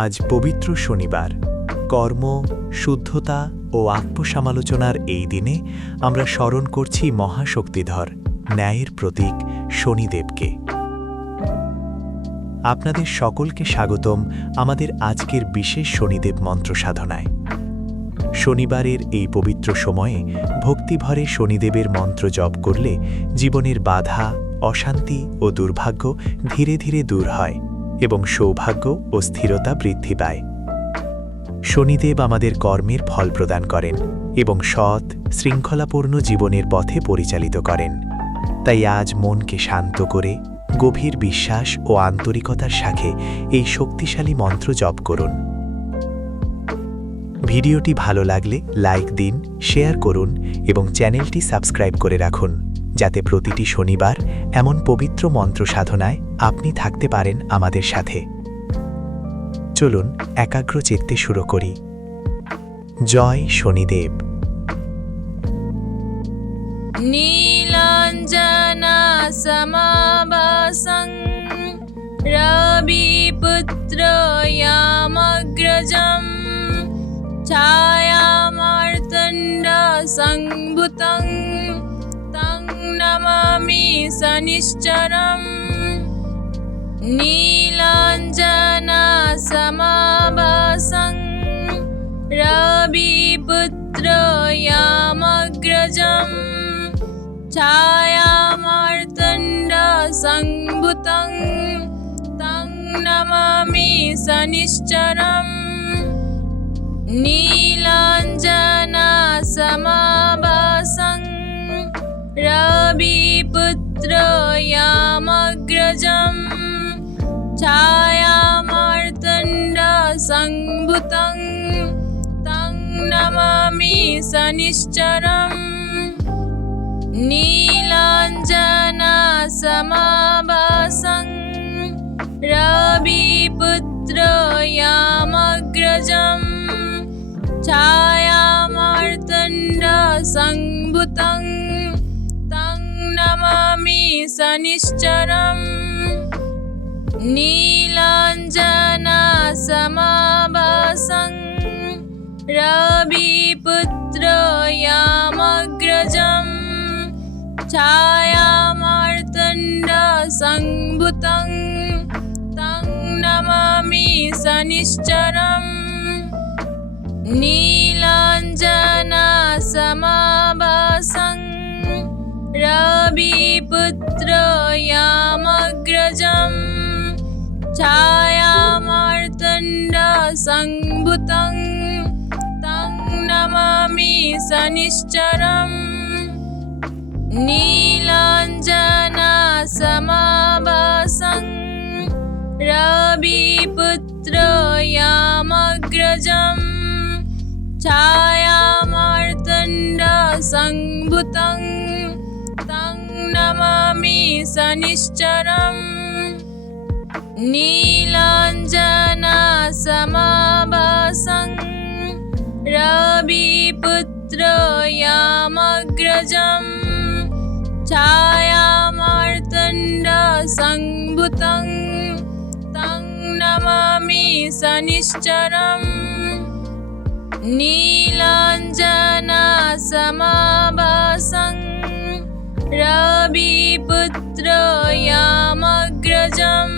আজ পবিত্র শনিবার। কর্ম, শুদ্ধতা ও আত্মসমালোচনার এই দিনে আমরা স্মরণ করছি মহাশক্তিধর, ন্যায়ের প্রতীক শনিদেবকে। আপনাদের সকলকে স্বাগতম আমাদের আজকের বিশেষ শনিদেব মন্ত্র সাধনায়। শনিবারের এই পবিত্র সময়ে ভক্তিভরে শনিদেবের মন্ত্র জপ করলে জীবনের বাধা, অশান্তি ও দুর্ভাগ্য ধীরে ধীরে দূর হয় এবং সৌভাগ্য ও স্থিরতা বৃদ্ধি পায়। শনিদেব আমাদের কর্মের ফল প্রদান করেন এবং সৎ, শৃঙ্খলাপূর্ণ জীবনের পথে পরিচালিত করেন। তাই আজ মনকে শান্ত করে গভীর বিশ্বাস ও আন্তরিকতার সাথে এই শক্তিশালী মন্ত্র জপ করুন। ভিডিওটি ভালো লাগলে লাইক দিন, শেয়ার করুন এবং চ্যানেলটি সাবস্ক্রাইব করে রাখুন, যাতে প্রতিটি শনিবার এমন পবিত্র মন্ত্র সাধনায় আপনি থাকতে পারেন আমাদের সাথে। চলুন একাগ্র চিত্তে শুরু করি। জয় শনিদেব। নীলাঞ্জনা সমাভাসং রবিপুত্র ইয়ামগ্রজম ছায়ামার্তণ্ড সংভূতং তং নমামি শনিশ্চরম। নীলাঞ্জনা সমাভাসং রবিপুত্র ইয়ামগ্রজম ছায়ামার্তণ্ড সংভূতং তং নমামি শনিশ্চরম। নীলাঞ্জনা সমাভাসং রবিপুত্র ইয়ামগ্রজম ছায়ামার্তণ্ড সংভূতং তং নমামি শনিশ্চরম। নীলাঞ্জনা সমাভাসং রবিপুত্র ইয়ামগ্রজম ছায়ামার্তণ্ড সংভূতং তং নমামি শনিশ্চরম। নীলাঞ্জনা সমাভাসং রবিপুত্র ইয়ামগ্রজম ছায়ামার্তণ্ড সংভূতং তং নমামি শনিশ্চরম। নীলাঞ্জনা সমাভাসং রবিপুত্র ইয়ামগ্রজম ছায়ামার্তণ্ড সংভূতং তং নমামি শনিশ্চরম। নীলাঞ্জনা সমাভাসং রবিপুত্র ইয়ামগ্রজম ছায়ামার্তণ্ড সংভূতং তং নমামি শনিশ্চরম। নীলাঞ্জনা সমাভাসং রবিপুত্র ইয়ামগ্রজম ছায়ামার্তণ্ড সংভূতং তং নমামি শনিশ্চরম। নীলাঞ্জনা সমাভাসং রবিপুত্র ইয়ামগ্রজম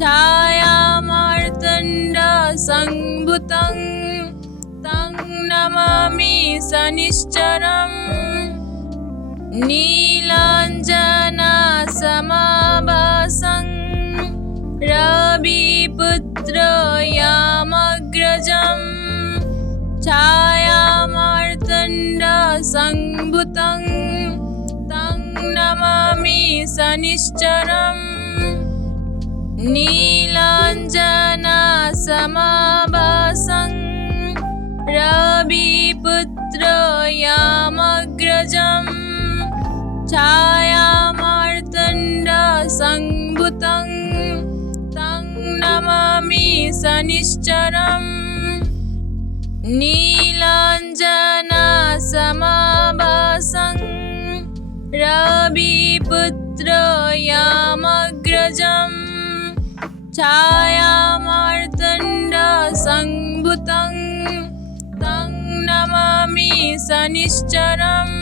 ছায়ামার্তণ্ড সংভূতং তং নমামি শনিশ্চরম। নীলাঞ্জনা সমাভাসং রবিপুত্র ইয়ামগ্রজম ছায়ামার্তণ্ড সংভূতং তং নমামি শনিশ্চরম। নীলাঞ্জনা সমাভাসং রবিপুত্র ইয়ামগ্রজম ছায়ামার্তণ্ড সংভূতং তং নমামি শনিশ্চরম। নীলাঞ্জনা সমাভাসং রবিপুত্র ইয়ামগ্রজম ছায়ামার্তণ্ড शनिश्चरम्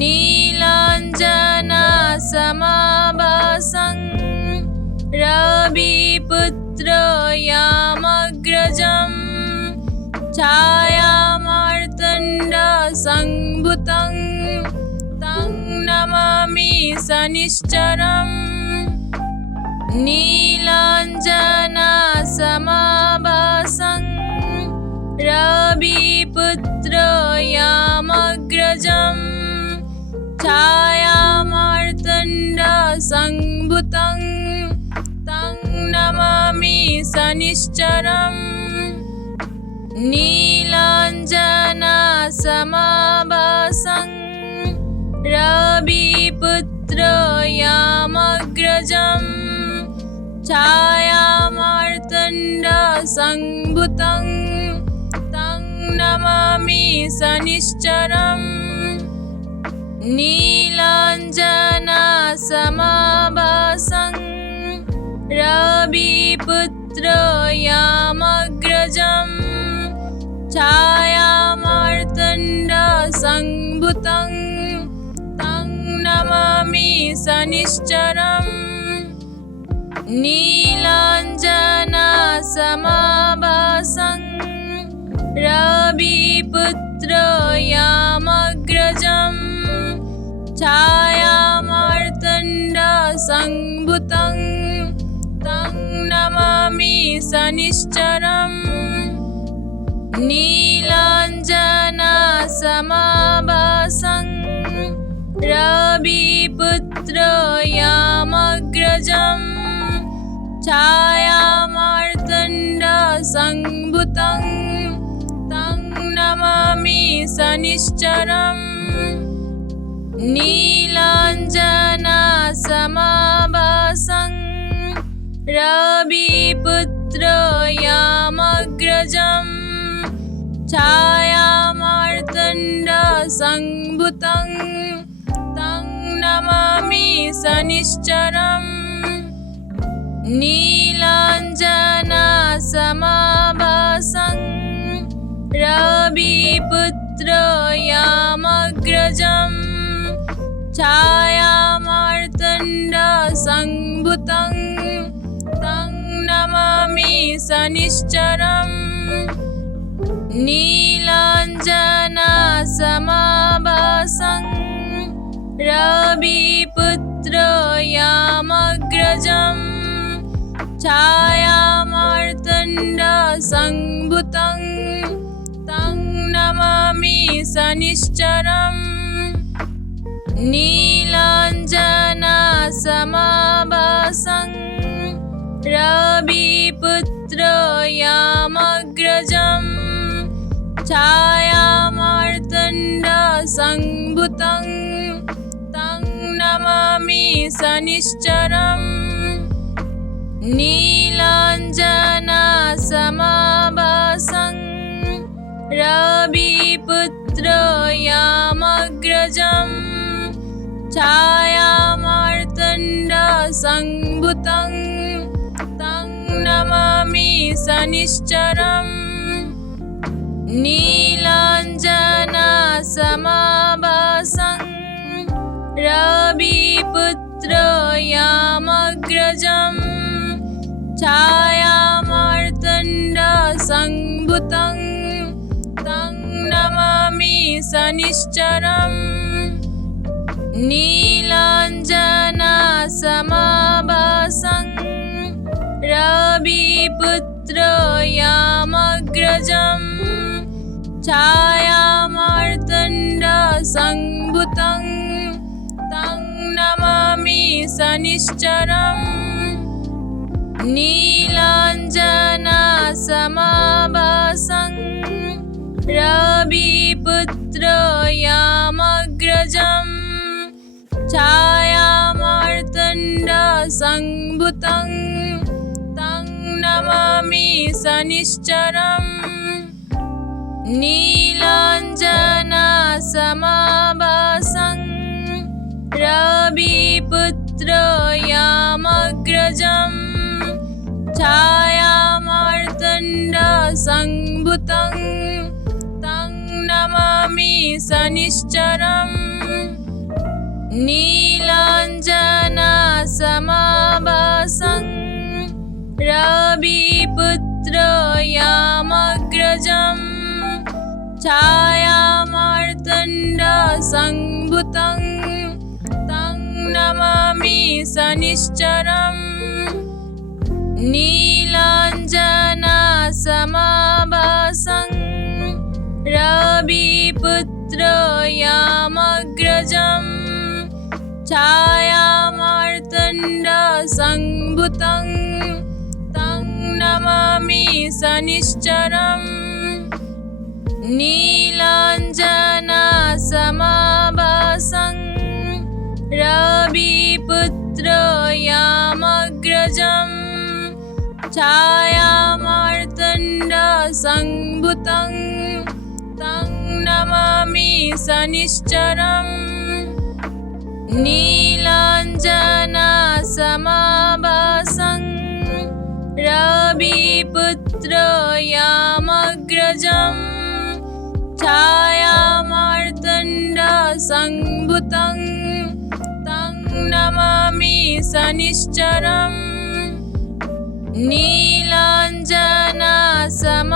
नीलाञ्जनासमाभासं रविपुत्रयामग्रजम् छायामार्तण्डसम्भुतं तं नमामि शनिश्चरम् नीलाञ्जनासमाभासं रविपुत्रयामग्रजम् छायामार्तण्डसम्भुतं तं नमामि शनिश्चरम् नीलाञ्जनासमाभासं रविपुत्रयामग्रजम् छायामार्तण्डसम्भुतं तं नमामि शनिश्चरम् नीलाञ्जनासमाभासं रविपुत्रयामग्रजम् छायामार्तण्डसम्भुतं तं नमामि शनिश्चरम् नीलाञ्जनासमाभासं रविपुत्रयामग्रजम् छायामार्तण्डसम्भुतं तं नमामि शनिश्चरम् नीलाञ्जनासमाभासं रविपुत्रयामग्रजम् छायामार्तण्डसम्भुतं तं नमामि शनिश्चरम् नीलाञ्जनासमाभासं रविपुत्रयामग्रजम् छायामार्तण्डसम्भुतं तं नमामि शनिश्चरम् नीलाञ्जनासमाभासं रविपुत्रयामग्रजम् छायामार्तण्डसम्भुतं तं नमामि शनिश्चरम् नीलाञ्जनासमाभासं रविपुत्रयामग्रजम् छायामार्तण्डसम्भुतं तं नमामि शनिश्चरम् नीलाञ्जनासमाभासं रविपुत्रयामग्रजम् छायामार्तण्डसम्भुतं तं नमामि शनिश्चरम् नीलाञ्जनासमाभासं रविपुत्रयामग्रजम् छायामार्तण्डसम्भुतं तं नमामि शनिश्चरम् नीलाञ्जनासमाभासं रविपुत्रयामग्रजम् छायामार्तण्डसम्भुतं तं नमामि शनिश्चरम् नीलाञ्जनासमाभासं रविपुत्रयामग्रजम् छायामार्तण्डसम्भुतं तं नमामि शनिश्चरम् नीलाञ्जनासमाभासं रविपुत्रयामग्रजम् छायामार्तण्डसम्भुतं तं नमामि शनिश्चरम् नीलाञ्जनासमाभासं रविपुत्रयामग्रजम् छायामार्तण्डसम्भुतं तं नमामि शनिश्चरम् नीलाञ्जनासमाभासं रविपुत्रयामग्रजम् छायामार्तण्डसम्भुतं तं नमामि शनिश्चरम् नीलाञ्जनासमाभासं रविपुत्रयामग्रजम् छायामार्तण्डसम्भुतं तं नमामि शनिश्चरम् नीलाञ्जनासमाभासं रविपुत्रयामग्रजम् छायामार्तण्डसम्भुतं तं नमामि शनिश्चरम् नीलाञ्जनासमाभासं रविपुत्रयामग्रजम् छायामार्तण्डसम्भुतं तं नमामि शनिश्चरम्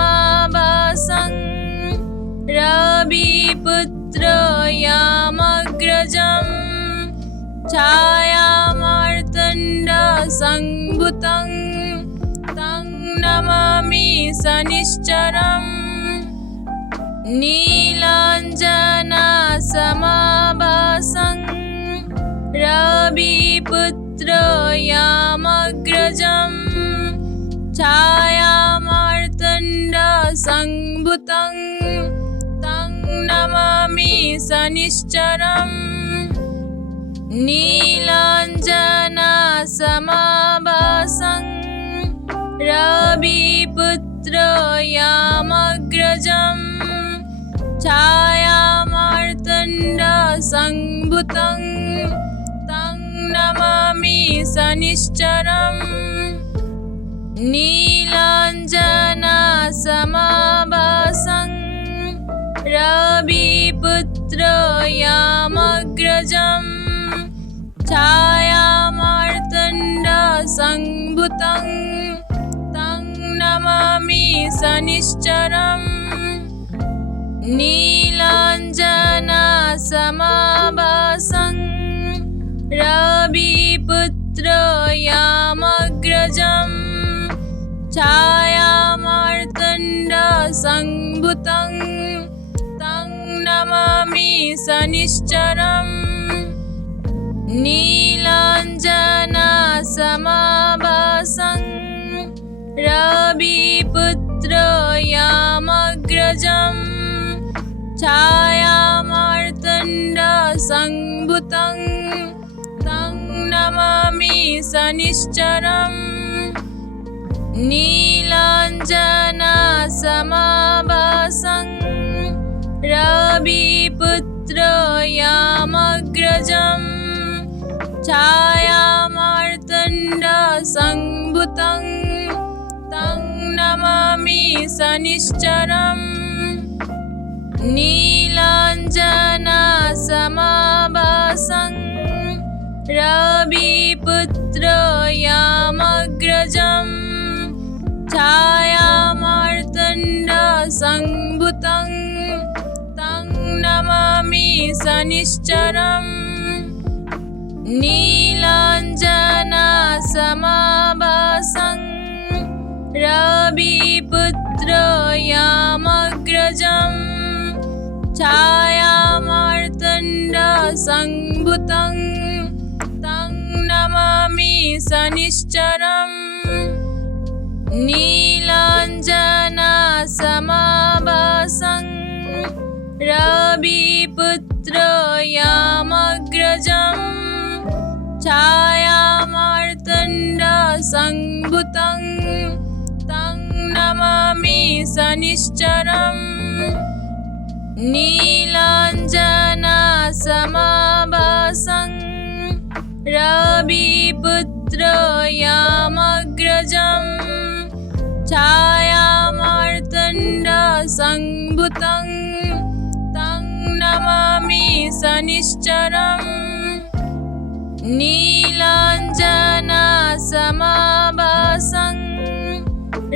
नीलाञ्जनासमाभासं रविपुत्रयामग्रजम् छायामार्तण्डसम्भुतं तं नमामि शनिश्चरम् नीलाञ्जनासमाभासं रविपुत्रयामग्रजम् छायामार्तण्डसम्भुतं तं नमामि शनिश्चरम् नीलाञ्जनासमाभासं रविपुत्रयामग्रजम् छायामार्तण्डसम्भुतं तं नमामि शनिश्चरम् नीलाञ्जनासमाभासं रविपुत्रयामग्रजम् छायामार्तण्डसम्भुतं तं नमामि शनिश्चरम् नीलाञ्जनासमाभासं रविपुत्रयामग्रजम् छायामार्तण्डसम्भुतं तं नमामि शनिश्चरम् नीलाञ्जनासमाभासं रविपुत्रयामग्रजम् छायामार्तण्डसम्भुतं तं नमामि शनिश्चरम् नीलाञ्जनासमाभासं रविपुत्रयामग्रजम् छायामार्तण्डसम्भुतं तं नमामि शनिश्चरम् नीलाञ्जनासमाभासं रविपुत्रयामग्रजम् छायामार्तण्डसम्भुतं तं नमामि शनिश्चरम् नीलाञ्जनासमाभासं रविपुत्रयामग्रजम् छायामार्तण्डसम्भुतं तं नमामि शनिश्चरम् नीलाञ्जनासमाभासं रविपुत्रयामग्रजम् छायामार्तण्डसम्भुतं तं नमामि शनिश्चरम् नीलाञ्जनासमाभासं रविपुत्रयामग्रजम् छायामार्तण्डसम्भुतं तं सनिश्चरम् नीलाञ्जनासमाभासं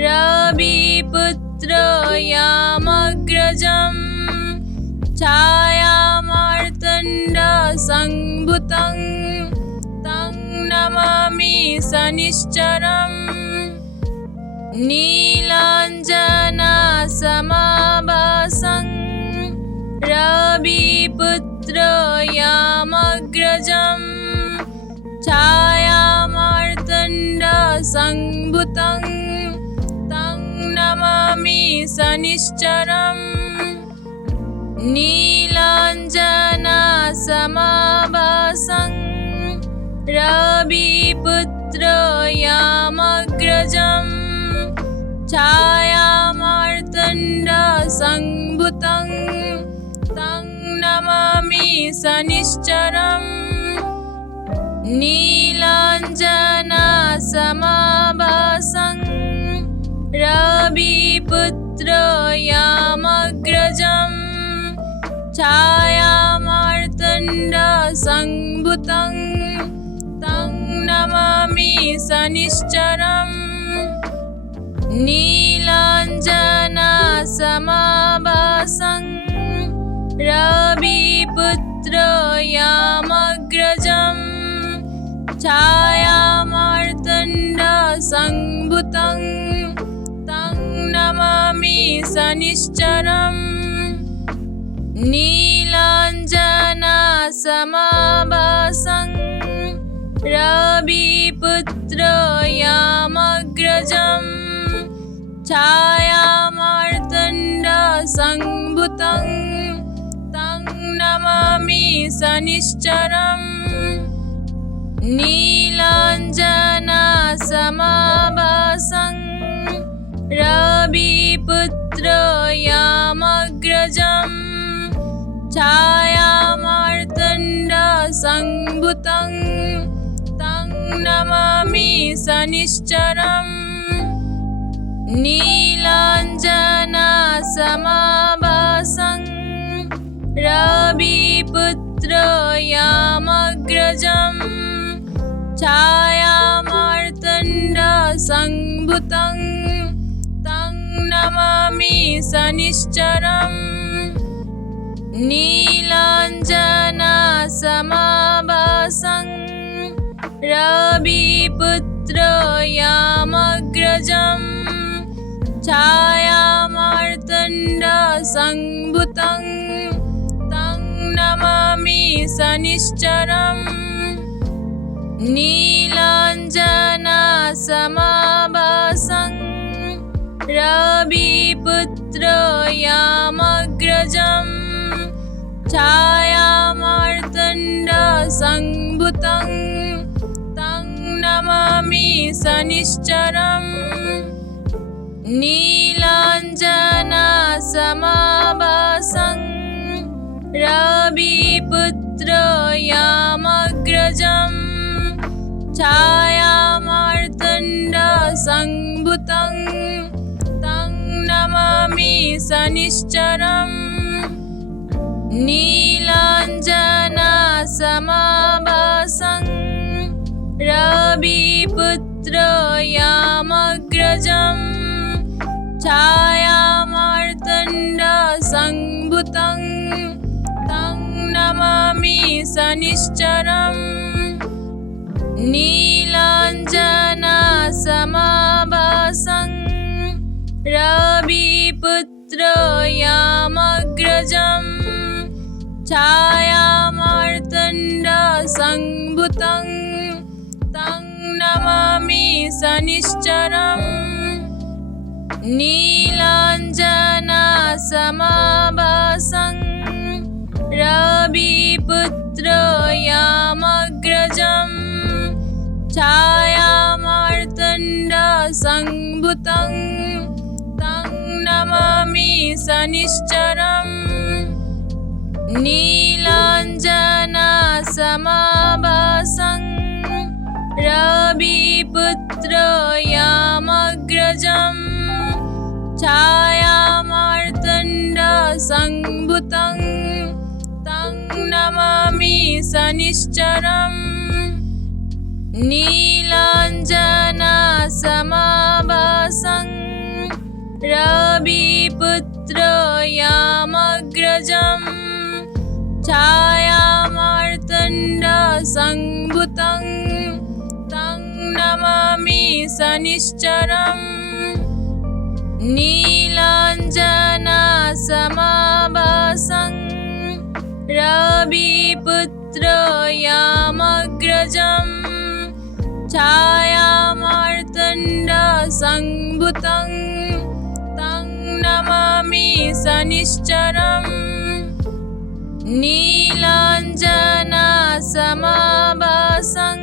रविपुत्रयामग्रजम् छायामार्तण्डसम्भुतं तं नमामि सनिश्चरम् नीलाञ्जनासमाभासं रविपुत्रयामग्रजम् छायामार्तण्डसम्भुतं तं नमामि सनिश्चरम् नीलाञ्जनासमाभासं रविपुत्रयामग्रजम् छायामार्तण्डसम्भुतं तं नमामि सनिश्चरम् नीलाञ्जनासमाभासं रविपुत्रयामग्रजम् छायामार्तण्डसम्भुतं तं नमामि सनिश्चरम् नीलाञ्जनासमाभासं रविपुत्रयामग्रजम् छायामार्तण्डसम्भुतं तं नमामि सनिश्चरम् नीलाञ्जनासमाभासं रविपुत्रयामग्रजम् छायामार्तण्डसम्भुतं तं नमामि सनिश्चरम् नीलाञ्जनासमाभासं रविपुत्रयामग्रजम् छायामार्तण्डसम्भुतं तं नमामि सनिश्चरम् नीलाञ्जनासमाभासं रविपुत्रयामग्रजम् छायामार्तण्डसम्भुतं तं नमामि सनिश्चरम् नीलाञ्जनासमाभासं रविपुत्रयामग्रजम् छायामार्तण्डसम्भुतं तं नमामि सनिश्चरम् नीलाञ्जनासमाभासं रविपुत्रयामग्रजम् छायामार्तण्डसम्भुतं तं नमामि सनिश्चरम् नीलाञ्जनासमाभासं रविपुत्रयामग्रजम् छायामार्तण्डसम्भुतं तं नमामि सनिश्चरम् नीलाञ्जनासमाभासं रविपुत्रयामग्रजम् छायामार्तण्डसम्भुतं तं नमामि सनिश्चरम् नीलाञ्जनासमाभासं रविपुत्रयामग्रजम् छायामार्तण्डसम्भुतं तं नमामि सनिश्चरम् नीलाञ्जनासमाभासं रविपुत्रयामग्रजम् छायामार्तण्डसम्भुतं तं नमामि सनिश्चरम् नीलाञ्जनासमाभासं रविपुत्रयामग्रजम् छायामार्तण्डसम्भुतं तं नमामि शनिश्चरम् नीलाञ्जनासमाभासं रविपुत्रयामग्रजम् छायामार्तण्डसम्भुतं तं नमामि शनिश्चरम् नीलाञ्जनासमाभासं रविपुत्रयामग्रजम् छायामार्तण्डसम्भुतं तं नमामि शनिश्चरम् नीलाञ्जनासमाभासं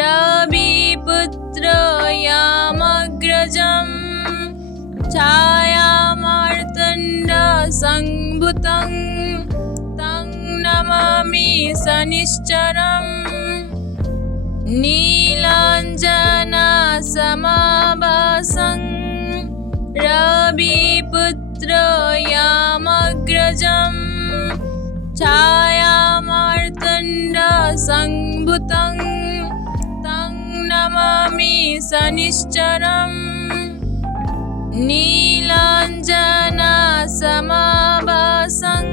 रविपुत्रयामग्रजम् छायामार्तण्डसम्भुतं तं नमामि शनिश्चरम् नीलाञ्जनासमाभासं रविपुत्रयामग्रजम् छायामार्तण्डसम्भुतं तं नमामि शनिश्चरम् नीलाञ्जनासमाभासं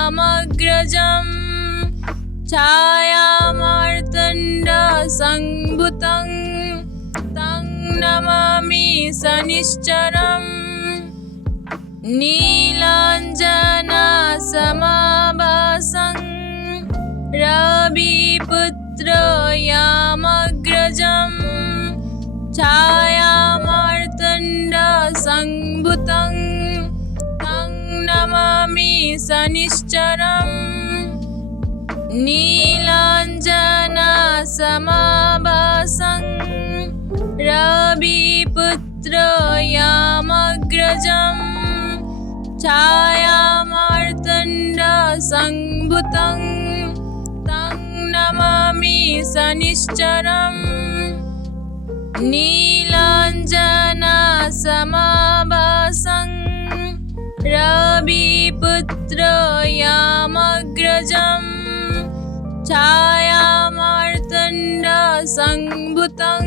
रविपुत्रयामग्रजम् छायामार्तण्डसम्भुतं तं नमामि शनिश्चरम् नीलाञ्जनासमाभासं रविपुत्रयामग्रजम् छायामार्तण्डसम्भुतं तं नमामि शनिश्चरम् नीलाञ्जनासमाभासं रविपुत्रयामग्रजम् छायामार्तण्डसम्भुतं तं नमामि शनिश्चरम् नीलाञ्जनासमाभासं रविपुत्रयामग्रजम् छायामार्तण्डसम्भुतं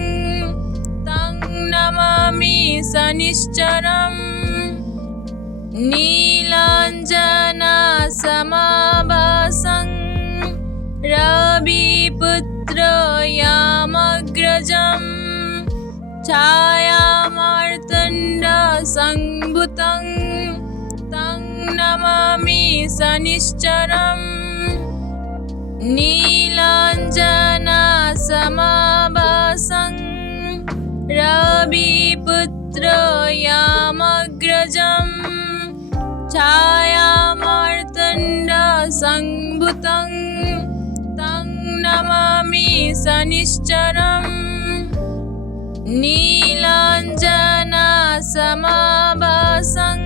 तं नमामि शनिश्चरम् नीलाञ्जनासमाभासं रविपुत्रयामग्रजम् छायामार्तण्डसम्भुतं तं नमामि शनिश्चरम् नीलाञ्जनासमाभासं रविपुत्रयामग्रजम् छायामार्तण्डसम्भुतं तं नमामि शनिश्चरम् नीलाञ्जनासमाभासं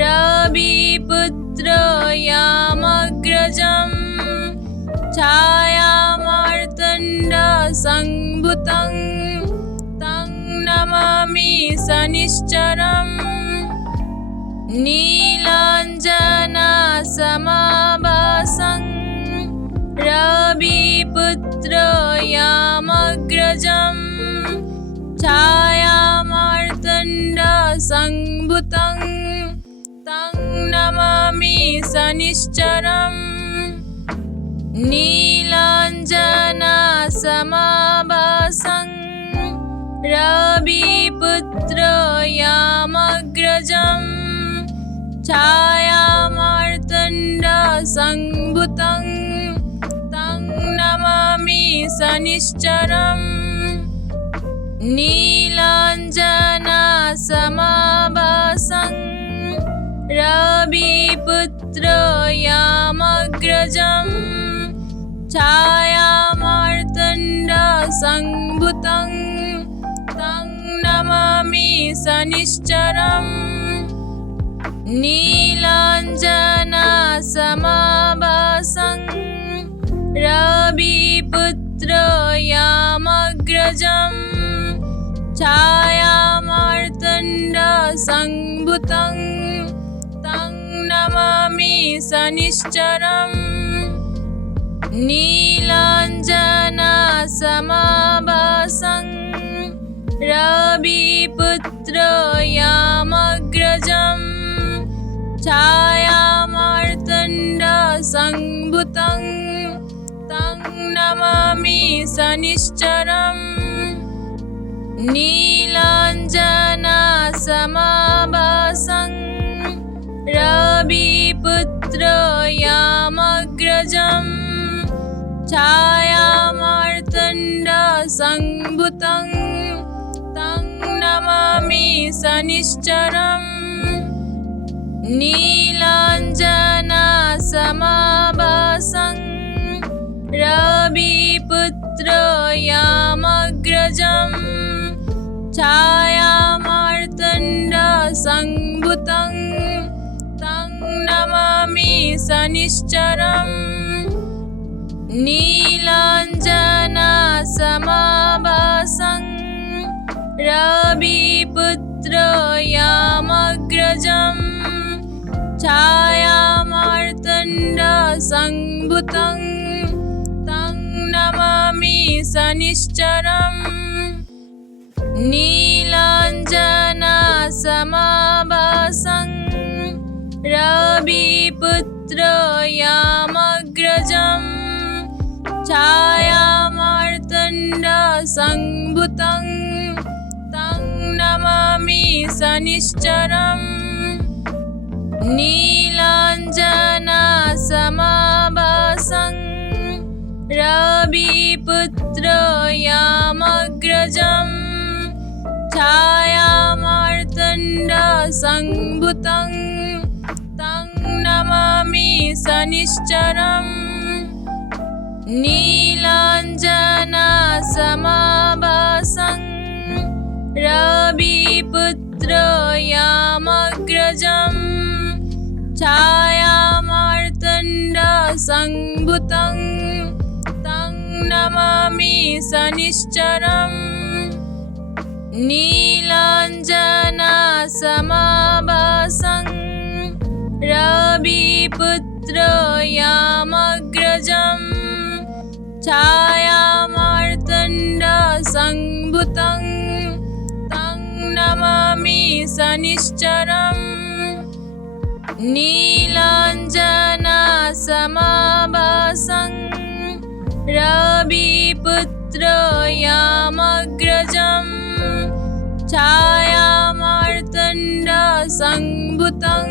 रविपुत्रयामग्रजम् छायामार्तण्डसम्भुतं तं नमामि शनिश्चरम् नीलाञ्जनासमाभासं रविपुत्रयामग्रजम् छायामार्तण्डसम्भुतं तं नमामि शनिश्चरम् नीलाञ्जनासमाभासं रविपुत्रयामग्रजम् छायामार्तण्डसम्भुतं तं नमामि शनिश्चरम् नीलाञ्जनासमाभासं रविपुत्रयामग्रजम् छायामार्तण्डसम्भुतं तं नमामि शनिश्चरम् नीलाञ्जनासमाभासं रविपुत्रयामग्रजम् छायामार्तण्डसम्भुतं तं नमामि शनिश्चरम् नीलाञ्जनासमाभासं रविपुत्रयामग्रजम् छायामार्तण्डसम्भुतं तं नमामि शनिश्चरम् नीलाञ्जनासमाभासं रविपुत्रयामग्रजम् छायामार्तण्डसम्भुतं तं नमामि शनिश्चरम् नीलाञ्जनासमाभासं रविपुत्रयामग्रजम् छायामार्तण्डसम्भुतं तं नमामि शनिश्चरम् नीलाञ्जनासमाभासं रविपुत्रयामग्रजम् छायामार्तण्डसम्भुतं तं नमामि शनिश्चरम् नीलाञ्जनासमाभासं रविपुत्रयामग्रजम् छायामार्तण्डसम्भुतं तं नमामि शनिश्चरम् नीलाञ्जनासमाभासं रविपुत्रयामग्रजम् छायामार्तण्डसम्भुतं तं नमामि शनिश्चरम् नीलाञ्जनासमाभासं रविपुत्रयामग्रजम् छायामार्तण्डसम्भुतं तं नमामि शनिश्चरम् नीलाञ्जनासमाभासं रविपुत्रयामग्रजम् छायामार्तण्डसम्भुतं तं नमामि शनिश्चरम् नीलाञ्जनासमाभासं रविपुत्रयामग्रजम् छायामार्तण्डसम्भुतं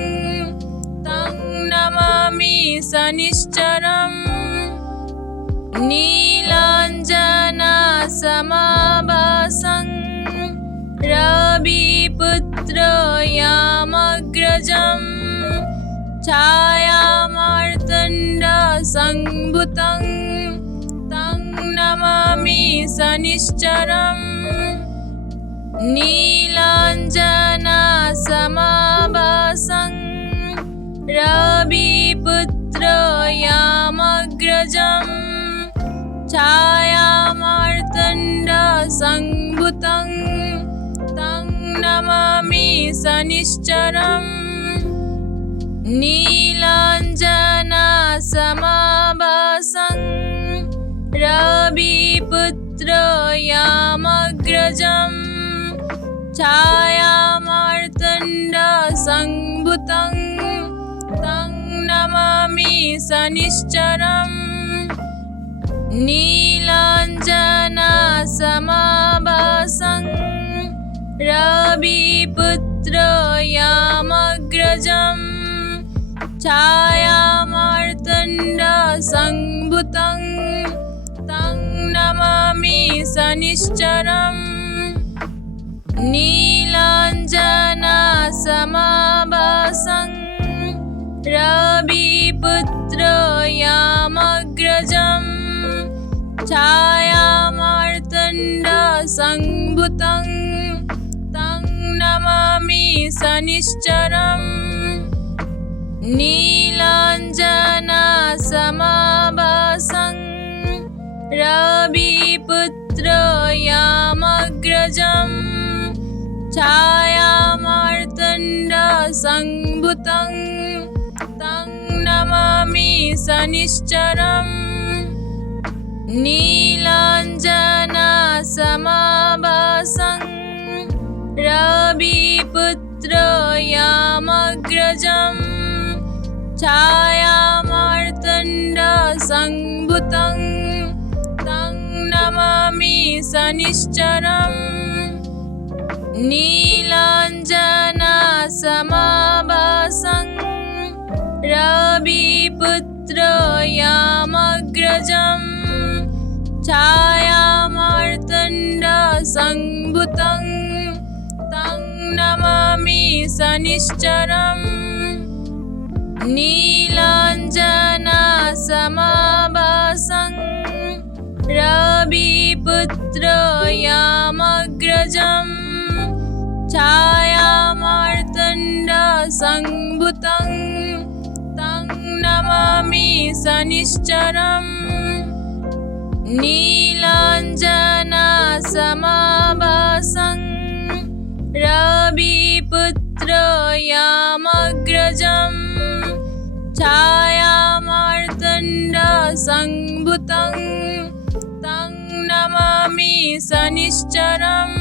तं नमामि शनिश्चरम् नीलाञ्जनासमाभासं रविपुत्रयामग्रजम् छायामार्तण्डसम्भुतं तं नमामि शनिश्चरम् नीलाञ्जनासमाभासं रविपुत्रयामग्रजम् छायामार्तण्डसम्भुतं तं नमामि शनिश्चरम् नीलाञ्जनासमाभासं रविपुत्रयामग्रजम् छायामार्तण्डसम्भुतं तं नमामि शनिश्चरम् नीलाञ्जनासमाभासं रविपुत्रयामग्रजम् छायामार्तण्डसम्भुतं तं नमामि शनिश्चरम् नीलाञ्जनासमाभासं रविपुत्रयामग्रजम् छायामार्तण्डसम्भुतं तं नमामि शनिश्चरम् नीलाञ्जनासमाभासं रविपुत्रयामग्रजम् छायामार्तण्डसम्भुतं शनिश्चरम् नीलाञ्जनासमाभासं रविपुत्रयामग्रजं छायामार्तण्डसम्भुतं तं नमामि शनिश्चरम् नीलाञ्जनासमाभासं रविपुत्रयामग्रजं छायामार्तण्डसम्भुतं तं नमामि शनिश्चरम् नीलाञ्जनासमाभासं रविपुत्रयामग्रजं छायामार्तण्डसम्भुतं तं नमामि शनिश्चरम् नीलाञ्जनासमाभासं रविपुत्रयामग्रजं छायामार्तण्डसम्भुतं तं नमामि शनिश्चरम्